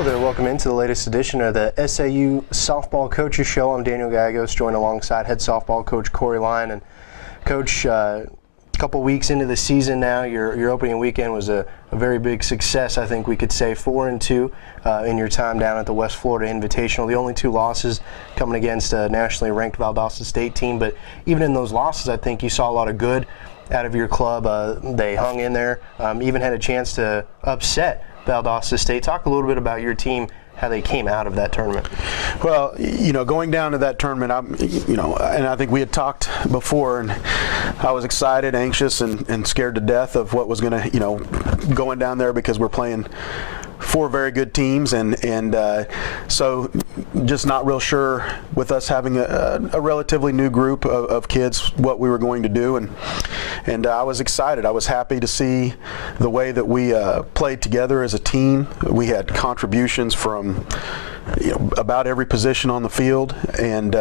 Hello there, welcome into the latest edition of the SAU Softball Coaches Show. I'm Daniel Gallegos, joined alongside head softball coach Corey Lyon. And Coach, a couple weeks into the season now, your opening weekend was a very big success. I think we could say 4-2 in your time down at the West Florida Invitational. The only two losses coming against a nationally ranked Valdosta State team, but even in those losses, I think you saw a lot of good out of your club. They hung in there, even had a chance to upset Valdosta State. Talk a little bit about your team, how they came out of that tournament. Well, going down to that tournament, and I think we had talked before, and I was excited, anxious, and scared to death of what was going to, going down there, because we're playing four very good teams, and so just not real sure with us having a relatively new group of kids what we were going to do, and I was excited. I was happy to see the way that we played together as a team. We had contributions from about every position on the field, and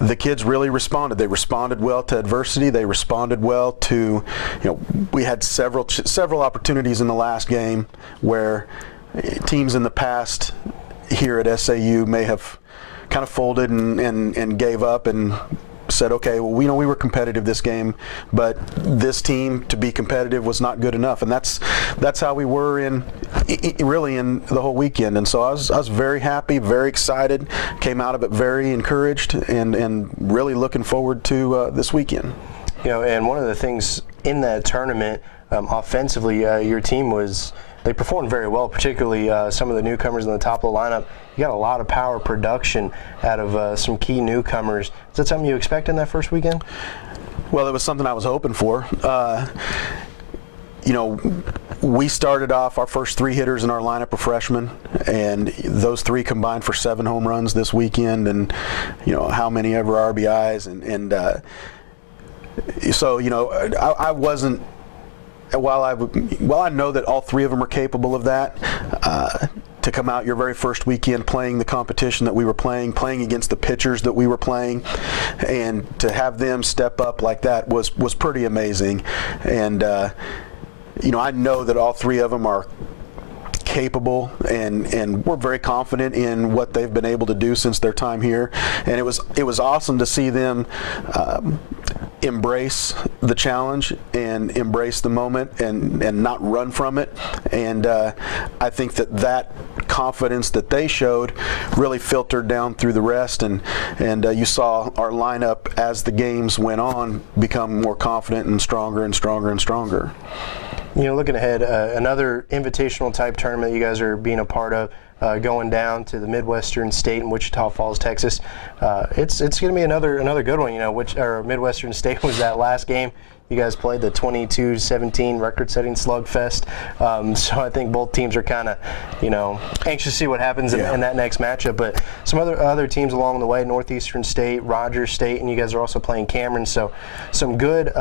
the kids really responded. They responded well to adversity. They responded well to, we had several opportunities in the last game where teams in the past here at SAU may have kind of folded and gave up and said, okay, well, we know we were competitive this game, but this team, to be competitive, was not good enough, and that's how we were really in the whole weekend. And so I was very happy, very excited, came out of it very encouraged, and really looking forward to this weekend. And one of the things in that tournament, offensively, your team they performed very well, particularly some of the newcomers in the top of the lineup. You got a lot of power production out of some key newcomers. Is that something you expect in that first weekend? Well, it was something I was hoping for. We started off, our first three hitters in our lineup are freshmen, and those three combined for 7 home runs this weekend, and how many ever RBIs, and so I wasn't. While I know that all three of them are capable of that, to come out your very first weekend playing the competition that we were playing against the pitchers that we were playing, and to have them step up like that was pretty amazing. And I know that all three of them are capable, and we're very confident in what they've been able to do since their time here. And it was awesome to see them embrace the challenge and embrace the moment and not run from it. And I think that confidence that they showed really filtered down through the rest, and you saw our lineup as the games went on become more confident and stronger and stronger and stronger. Looking ahead, another invitational type tournament you guys are being a part of, going down to the Midwestern State in Wichita Falls, Texas. It's going to be another good one. Midwestern State was that last game. You guys played the 22-17 record-setting slugfest. So I think both teams are kind of, anxious to see what happens in that next matchup. But some other teams along the way, Northeastern State, Rogers State, and you guys are also playing Cameron. So some good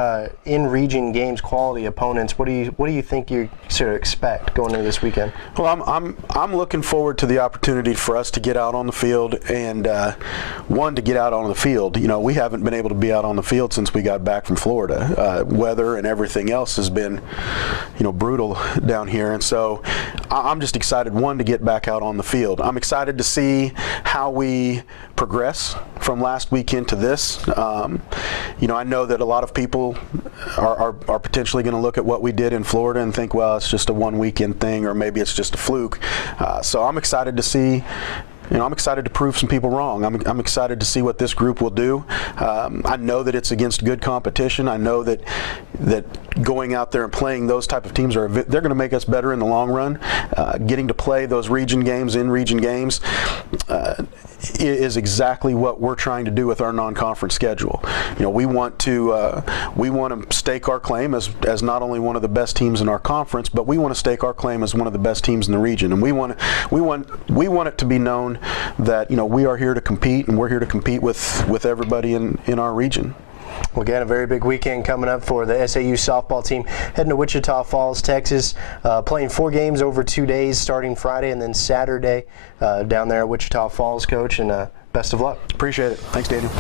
in-region games, quality opponents. What do you think you should expect going into this weekend? Well, I'm looking forward to the opportunity for us to get out on the field, and to get out on the field. We haven't been able to be out on the field since we got back from Florida. Weather and everything else has been, brutal down here, and so I'm just excited, to get back out on the field. I'm excited to see how we progress from last weekend to this. I know that a lot of people are potentially going to look at what we did in Florida and think, well, it's just a one weekend thing, or maybe it's just a fluke. So I'm excited to see. I'm excited to prove some people wrong. I'm excited to see what this group will do. I know that it's against good competition. I know that going out there and playing those type of teams they're going to make us better in the long run. Getting to play those in-region games, is exactly what we're trying to do with our non-conference schedule. We want to stake our claim as not only one of the best teams in our conference, but we want to stake our claim as one of the best teams in the region. And we want it to be known that we are here to compete, and we're here to compete with everybody in our region. Well, again, a very big weekend coming up for the SAU softball team, heading to Wichita Falls, Texas, playing 4 games over 2 days, starting Friday and then Saturday down there at Wichita Falls, Coach, and best of luck. Appreciate it. Thanks, Daniel.